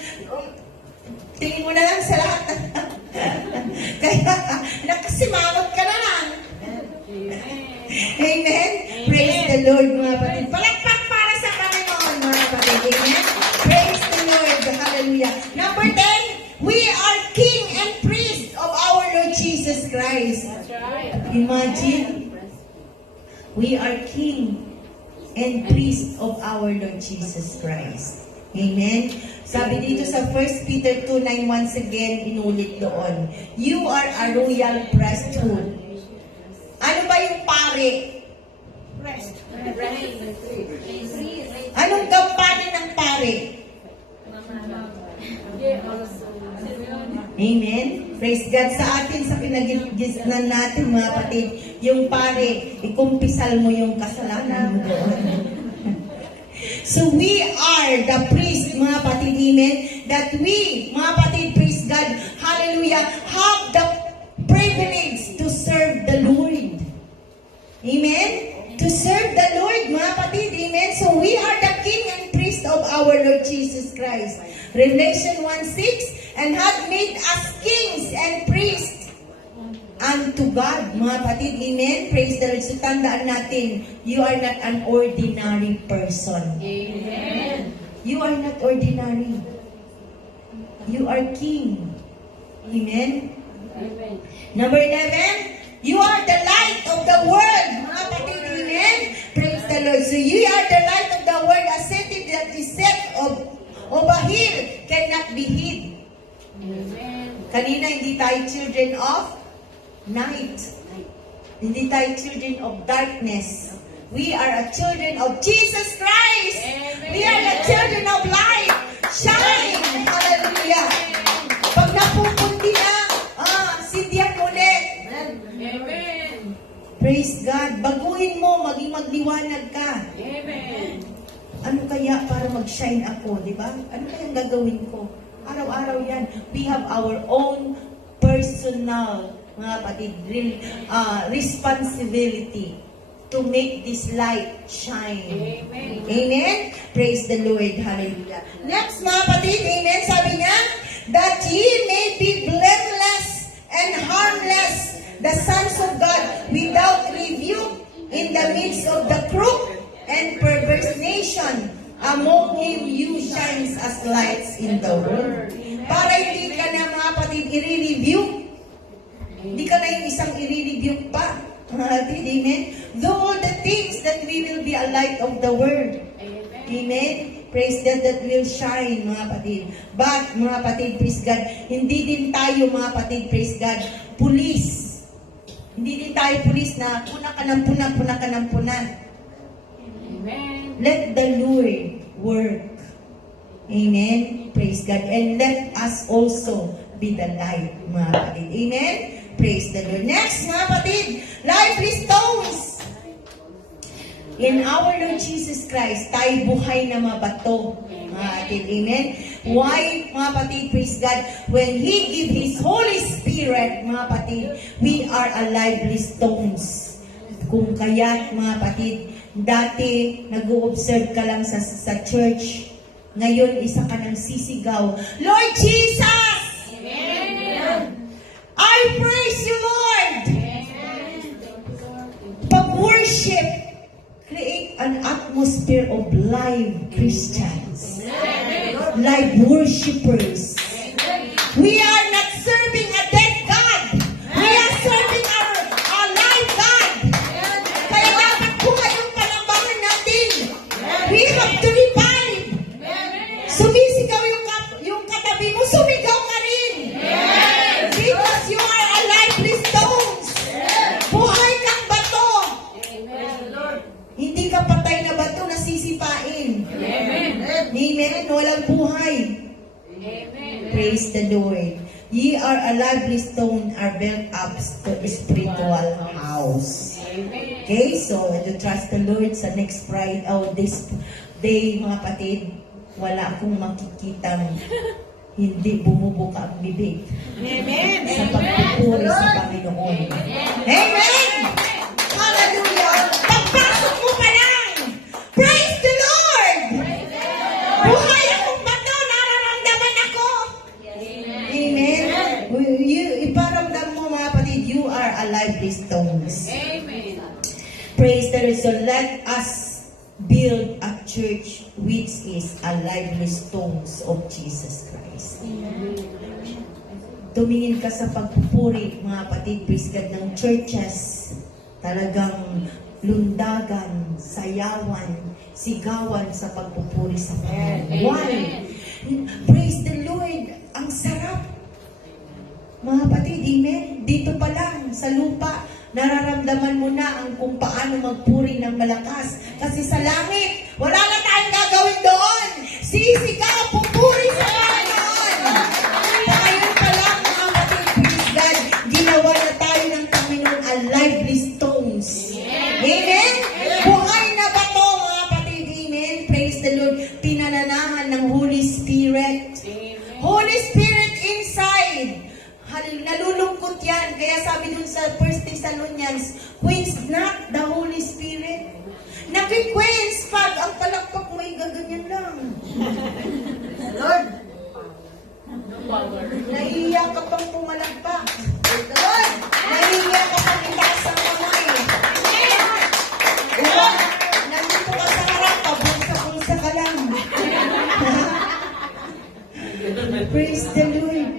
tingin mo na lang sa lahat. Kaya, nakasimangot ka na lang. Amen? Praise the Lord, mga kapatid. Palakpak para sa Panginoon, mga kapatid. Amen? Praise the Lord. Hallelujah. Number 10, we are king and priest of our Lord Jesus Christ. Imagine, we are king and priest of our Lord Jesus Christ. Amen? Sabi dito sa 1 Peter 2:9, once again, inulit doon. You are a royal priesthood. Ano ba yung pare? Anong gampanin ng pare? Amen? Praise God sa atin, sa pinag-gisnan natin, mga kapatid. Yung pare, ikumpisal mo yung kasalanan mo doon. So we are the priest, mga kapatid, amen? That we, mga kapatid, praise God, hallelujah, have the privilege to serve the Lord. Amen? To serve the Lord, mga kapatid, amen? So we are the king and priest of our Lord Jesus Christ. Revelation 1:6, and hath made us kings and priests unto God, mga kapatid, amen? Praise the Lord. So tandaan natin, you are not an ordinary person. Amen. You are not ordinary. You are king. Amen? Amen. Number 11, you are the light of the world. Mga kapatid, amen? Praise the Lord. So you are the light of the world. A city that is set of a hill cannot be hid. Amen. Kanina, hindi tayo children of night. Hindi tayo children of darkness. We are a children of Jesus Christ. Amen. We are the children of light. Shine. Hallelujah. Pag napupunti na, sindihan ulit. Amen. Praise God. Baguhin mo, maging magliwanag ka. Amen. Ano kaya para mag-shine ako, di ba? Ano kaya gagawin ko? Araw-araw yan. We have our own personal mga kapatid, responsibility to make this light shine. Amen. Amen? Praise the Lord. Hallelujah. Next, mga kapatid, amen, sabi niya, that ye may be blameless and harmless, the sons of God, without rebuke, in the midst of the crook and perverse nation. Among him you shines as lights in the world. Para hindi ka na, mga kapatid, i-rebuke. Hindi ka na yung isang i-rebuke pa. Mga kapatid, amen? Do all the things that we will be a light of the world. Amen. Amen? Praise God that will shine, mga kapatid. But, mga kapatid, praise God, hindi din tayo, mga kapatid, praise God, pulis. Hindi din tayo pulis na puna ka ng puna. Amen. Let the Lord work. Amen? Praise God. And let us also be the light, mga kapatid. Amen? Praise the Lord. Next, mga kapatid, lively stones. In our Lord Jesus Christ, tayo buhay na mga bato, mga kapatid. Amen? Why, mga kapatid, praise God, when He give His Holy Spirit, mga kapatid, we are a lively stones. Kung kaya't, mga kapatid, dati nag-o-observe ka lang sa church, ngayon isa ka ng sisigaw, Lord Jesus! Amen. I praise you, Lord! Pag-worship, create an atmosphere of live Christians. Live worshipers. We are not serving a dead God. We are serving our live God. Kaya dapat buhay yung panambahan natin. We have to revive. Sumisigaw yung katabi mo, sumigaw ka rin. Because you are a lively stones. Buhay kang bato. Hindi ka patay na bato na sisipain. Amen. Walang buhay. Amen. Praise the Lord. Ye are a lively stone are built up to a spiritual house. Amen. Okay, so to trust the Lord sa next Friday, this day, mga kapatid, wala akong makikitang hindi bumubuka ang bibig. Amen. Sa pagpupuri sa Panginoon. Amen! Hallelujah! Pagpasok mo pa lang! Praise the Lord! Buhay akong bato, nararamdaman ako! Amen? Iparamdam mo, mga kapatid, you are a lively stones. Amen. Praise the Lord. So let us build a church which is a lively stones of Jesus Christ. Tumingin ka sa pagpupuri, mga kapatid, praise God, ng churches. Talagang lundagan, sayawan, sigawan sa pagpupuri sa Panginoon. Why? Praise the Lord. Ang sarap. Mga kapatid, amen? Dito pa lang, sa lupa, nararamdaman mo na ang kung paano magpuri ng malakas. Kasi sa langit, wala na tayong gagawin doon. Sisigaw, pupuri sa Panginoon. Ngayon pa lang, mga kapatid, praise God, ginawa na tayo ng Panginoon a lively stones. Amen? Buhay na ba to, mga kapatid? Amen? Praise the Lord. Pinananahan ng Holy Spirit. Holy Spirit inside. Nalulungkot yan. Kaya sabi dun sa 1 Thessalonians, quench not the Holy Spirit. Nakiquench pag ang palakpak mo ay gaganyan lang. Lord, nahihiya ka pang pumalagpak. Lord, nahihiya ka pang itaas ang kamay. Lord, nandito ka sa harap, pabulsa-bulsa ka lang. Praise the Lord.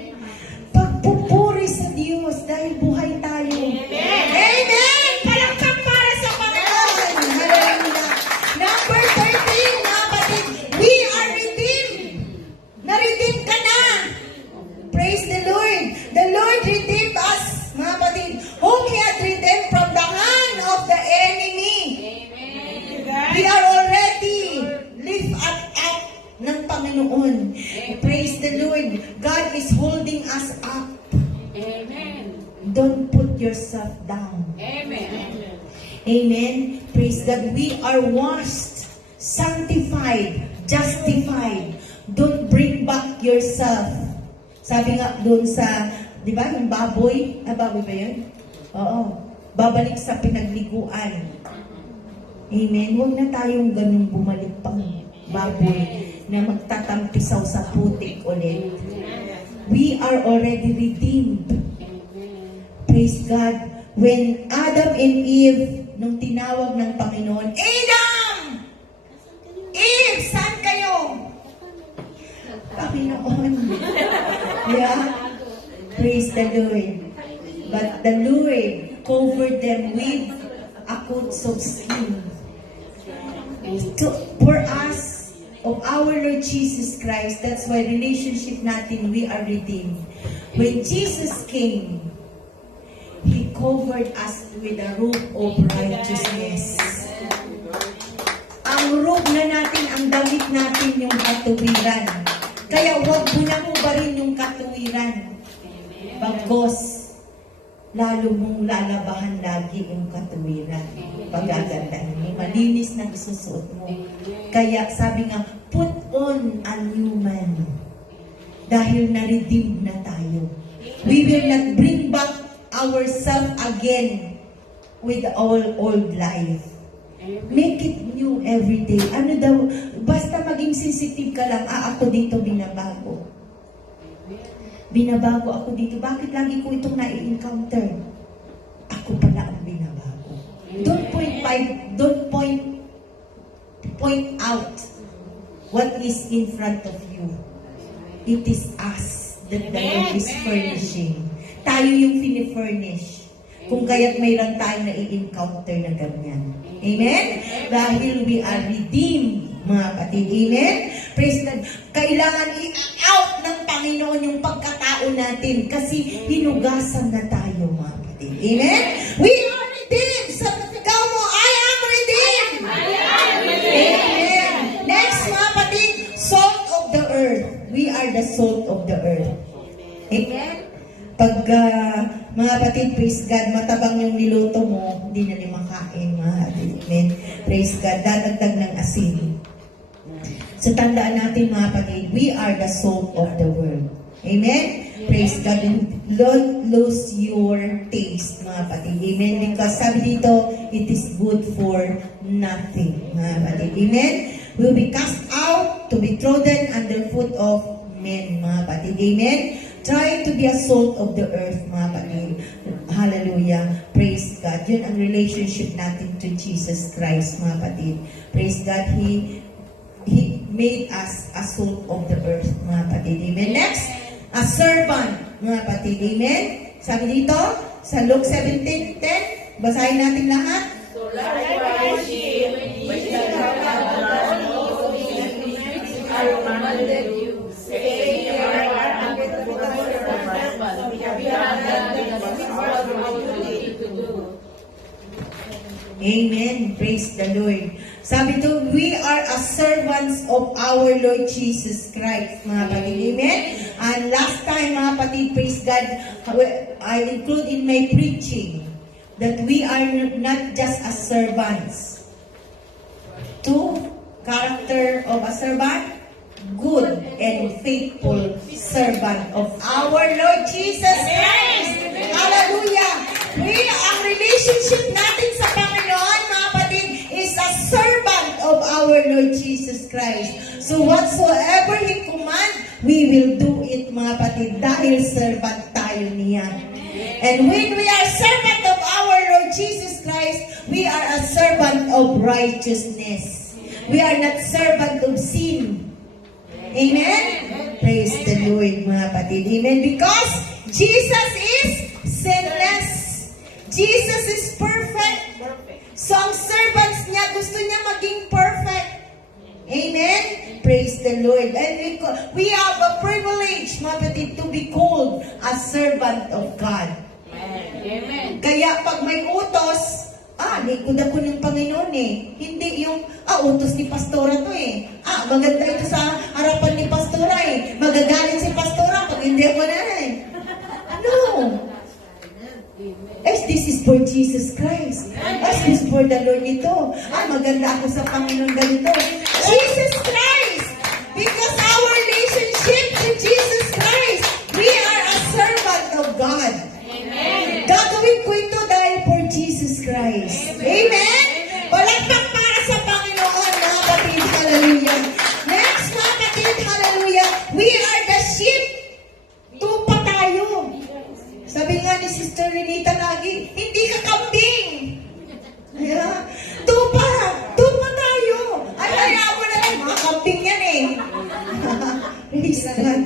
Pagpupuri sa Diyos dahil buhay tayo. Amen! Palakpak para sa Panginoon. Hallelujah. Number 13, mga kapatid, we are redeemed. Na-redeem ka na. Praise the Lord. The Lord redeemed us, mga kapatid, whom He had redeemed from the hand of the enemy. We are already lifted up ng Panginoon. Praise the Lord. God is holding us up. Amen. Don't put yourself down. Amen. Amen. Praise God. We are washed, sanctified, justified. Don't bring back yourself. Sabi nga doon sa di ba, yung baboy, baboy ba yun? Oo. Babalik sa pinagliguan. Amen. Huwag na tayong ganun bumalik pang baboy na magtatampisaw sa putik ulit. We are already redeemed. Praise God. When Adam and Eve, nung tinawag ng Panginoon, Adam! Eve, saan kayo? Panginoon. Yeah. Praise the Lord. But the Lord covered them with a coat of skin. For us, of our Lord Jesus Christ, that's why relationship natin, we are redeemed. When Jesus came, He covered us with a robe of righteousness. Ang robe na natin, ang damit natin yung katuwiran. Kaya huwag mo na hubarin yung katuwiran. Bagos, lalo mong lalabahan lagi yung katuwiran. Pagagandahan mo. Malinis na isusuot mo. Kaya sabi nga, put on a new man. Dahil na-redeemed na tayo. We will not bring back ourselves again with our old life. Make it new every day. Ano daw, basta maging sensitive ka lang, ako dito binabago. Binabago ako dito. Bakit lagi ko itong nai-encounter? Ako pala ang binabago. Don't point out what is in front of you. It is us that the Lord is furnishing. Tayo yung fini-furnish. Kung kaya't mayroon tayong nai-encounter na ganyan. Amen? Dahil we are redeemed, mga kapatid. Amen? Praise God. Kailangan i-out ng Panginoon yung pagkatao natin kasi hinugasan na tayo, mga kapatid. Amen? We are redeemed. Sa pagkakaw mo, I am redeemed. Amen. Next, mga kapatid, salt of the earth. We are the salt of the earth. Amen? Pag, mga kapatid, praise God, matabang yung niluto mo, hindi na niya makain, mga kapatid. Amen? Praise God, dadagdag ng asin. So, tandaan natin, mga kapatid, we are the salt of the world. Amen? Praise God, and don't lose your taste, mga kapatid. Amen? Because sabi dito, it is good for nothing, mga kapatid. Amen? Will be cast out to be trodden under foot of men, mga kapatid. Amen? Try to be a salt of the earth, mga kapatid. Hallelujah. Praise God. Yun ang relationship natin to Jesus Christ, mga kapatid. Praise God. He made us a salt of the earth, mga kapatid. Amen. Next, a servant, mga kapatid. Amen. Sabi dito, sa Luke 17:10, basahin natin lahat. So likewise, ye, which have done all these things I commanded you, saying, ye are under the foot of your servants, we have done that which was our duty to do. Amen. Praise the Lord. Sabi to, we are as servants of our Lord Jesus Christ, mga kapatid. Amen? And last time, mga kapatid, praise God, I include in my preaching that we are not just as servants. Two, character of a servant, good and faithful servant of our Lord Jesus Christ. Hallelujah! Ang relationship natin sa Panginoon, mga kapatid, is a servant of our Lord Jesus Christ. So whatsoever He command, we will do it, mga kapatid, dahil servant tayo niya. And when we are servant of our Lord Jesus Christ, we are a servant of righteousness. We are not servant of sin. Amen? Praise the Lord, mga kapatid. Amen? Because Jesus is sinless. Jesus is perfect. So ang servants niya, gusto niya maging perfect. Amen? Praise the Lord. And we have a privilege, mga kapatid, to be called a servant of God. Amen. Kaya pag may utos, likod ako ng Panginoon eh. Hindi yung, utos ni Pastora to eh. Maganda ito sa harapan ni Pastora eh. Magagalit si Pastora pag hindi ako na eh. No. This is for Jesus Christ. This is for the Lord nito. Maganda ako sa Panginoon ganito. Jesus Christ! Because our relationship with Jesus Christ, we are a servant of God. Sister Renita lagi, hindi ka kambing. Yeah. Tupa tayo. Ay, kaya mo na lang, mga kambing yan eh. Praise God.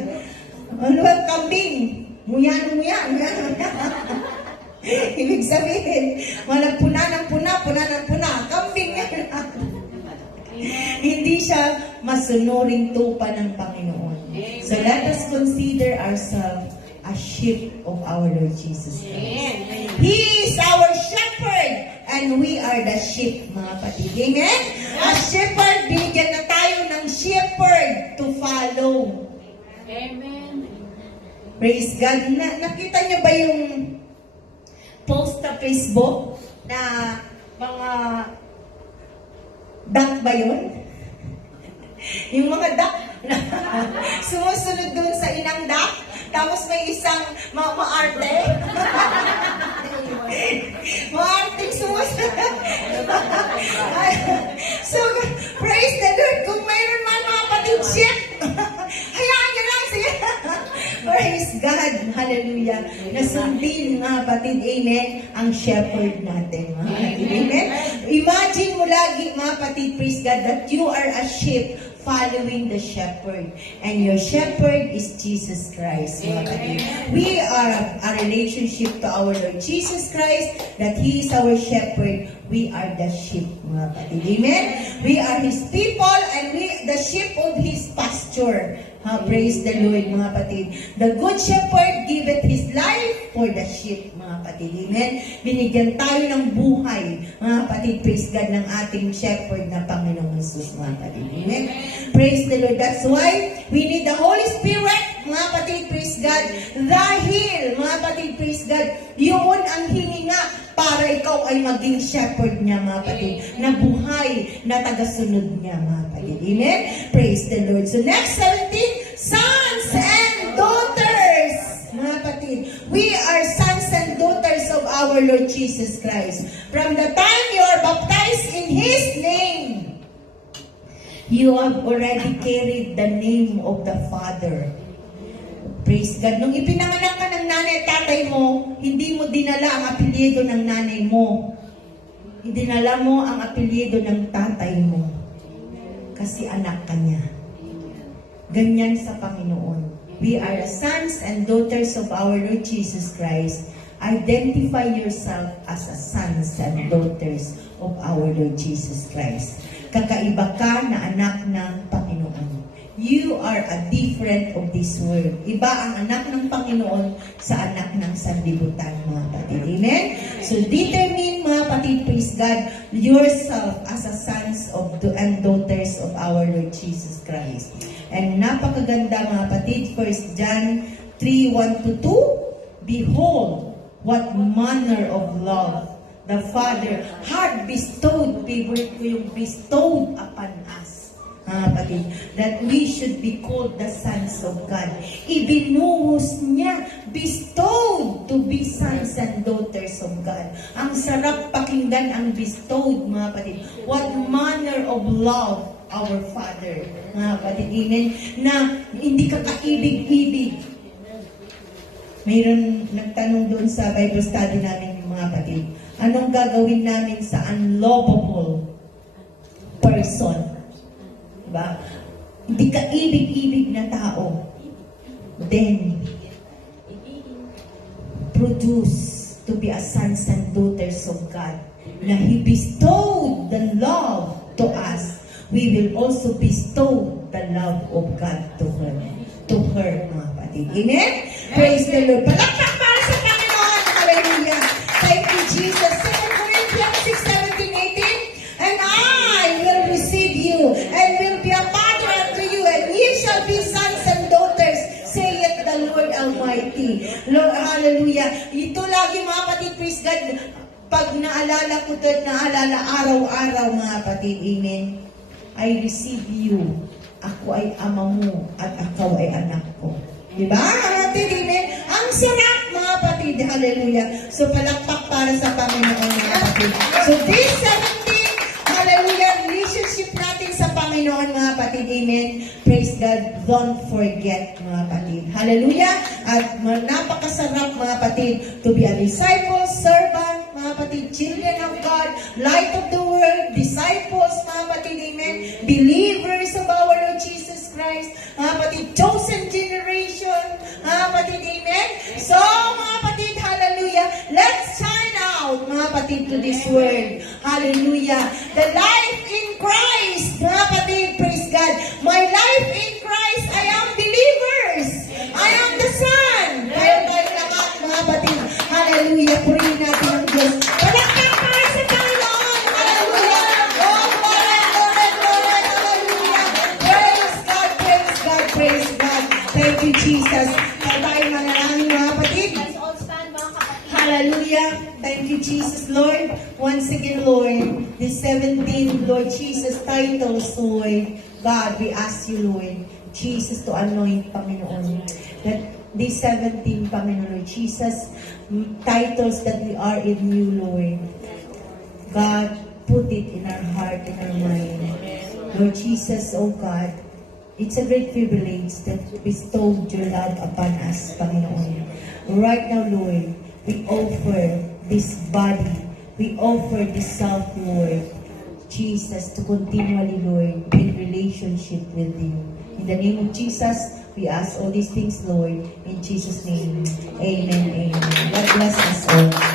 Ano ang kambing? Muyan. Ibig sabihin, walang puna ng puna. Kambing yan. Hindi siya masunuring tupa ng Panginoon. So let us consider ourselves a sheep of our Lord Jesus Christ. He is our shepherd and we are the sheep, mga kapatid. Amen? A shepherd, binigyan na tayo ng shepherd to follow. Amen. Praise God. Nakita niyo ba yung post sa Facebook na mga duck ba yun? Yung mga duck na sumusunod dun sa inang duck, tapos may isang maarte. Maarting sumusunod. So, praise the Lord. Kung mayroon man mga kapatid sheep, hayaan nyo lang siya. Praise God. Hallelujah. Nasundin mga kapatid, amen, ang shepherd natin. Mga kapatid, amen. Imagine mo lagi mga kapatid, praise God, that you are a sheep following the shepherd. And your shepherd is Jesus Christ, mga kapatid. We are a relationship to our Lord Jesus Christ, that He is our shepherd. We are the sheep, mga kapatid. Amen? We are His people and we the sheep of His pasture. Praise the Lord, mga kapatid. The good shepherd giveth His life for the sheep, mga kapatid. Amen? Binigyan tayo ng buhay, mga kapatid. Praise God ng ating shepherd na Panginoong Jesus, mga kapatid. Amen? Praise the Lord. That's why we need the Holy Spirit, mga kapatid. Praise God. Dahil, mga kapatid, praise God, yun ang hininga para ikaw ay maging shepherd niya, mga kapatid, na buhay, na tagasunod niya, mga kapatid. Amen? Praise the Lord. So next 17, sons and daughters, mga kapatid. We are sons and daughters of our Lord Jesus Christ. From the time you are baptized in His name, you have already carried the name of the Father. Praise God. Nung ipinanganak ka ng nanay at tatay mo, hindi mo dinala ang apelyido ng nanay mo. Dinala mo ang apelyido ng tatay mo. Kasi anak ka niya. Ganyan sa Panginoon. We are sons and daughters of our Lord Jesus Christ. Identify yourself as a sons and daughters of our Lord Jesus Christ. Kakaiba ka na anak ng Panginoon. You are a different of this world. Iba ang anak ng Panginoon sa anak ng sanlibutan, mga kapatid. Amen? So determine, mga kapatid, praise God, yourself as a sons of and daughters of our Lord Jesus Christ. And napakaganda, mga kapatid, 1 John 3:1-2, Behold, what manner of love the Father had bestowed, favorite ko yung bestowed upon us. Kapatid, that we should be called the sons of God. Ibinuhos niya, bestowed to be sons and daughters of God. Ang sarap pakinggan ang bestowed, mga kapatid. What manner of love our Father, mga kapatid, amen, na hindi ka kaibig-ibig. Mayroon nagtanong doon sa Bible study namin, mga kapatid, anong gagawin namin sa unlovable person? Diba? Hindi ka ibig-ibig na tao. Then, produce to be a sons and daughters of God. Na He bestowed the love to us. We will also bestow the love of God to her, mga kapatid. Amen? Praise the Lord. Palakpak para sa Panginoon. Hallelujah. Thank you, Jesus. 2 Corinthians 6:17-18, and I will receive you and will be a father unto you, and ye shall be sons and daughters, saith the Lord Almighty. Lord, hallelujah. Ito lagi, mga kapatid, praise God. Pag naalala ko ito, naalala araw-araw, mga kapatid, amen. I receive you. Ako ay ama mo at ako ay anak ko. Diba, kapatid, amen? Ang sarap, mga kapatid, hallelujah. So, palakpak para sa Panginoon, mga kapatid. So, this 17, hallelujah, relationship natin sa Panginoon, mga kapatid, amen. Praise God, don't forget, mga kapatid. Hallelujah! At napakasarap mga kapatid to be a disciple, servant, mga kapatid, children of God, light of the world, disciples, mga kapatid, amen, believers of our Lord Jesus Christ, mga kapatid, chosen generation, mga kapatid, amen. So, mga kapatid, hallelujah, let's shine out, mga kapatid, to this world. Hallelujah. The life in Christ, mga kapatid, praise God. My life in Christ, I am believers. I am the Son. Kaya tayo lahat, mga kapatid. Hallelujah. Purihin natin ang Diyos. Palakpakan sa Panginoon. Hallelujah. Oh, glory, glory, glory. Hallelujah. Praise God, praise God, praise God. Thank you, Jesus. Kaya tayo manalangin, mga kapatid. Let's all stand, mga kapatid. Hallelujah. Thank you, Jesus, Lord. Once again, Lord, the 17, Lord Jesus, titles, Lord. God, we ask you, Lord, Jesus, to anoint, Panginoon. That these 17, Panginoon, Lord Jesus, titles that we are in you, Lord. God, put it in our heart, in our mind. Lord Jesus, oh God, it's a great privilege that you bestowed your love upon us, Panginoon. Right now, Lord, we offer this body, we offer this self, Lord, Jesus, to continually, Lord, be in relationship with you. In the name of Jesus, we ask all these things, Lord, in Jesus' name. Amen, amen. God bless us all.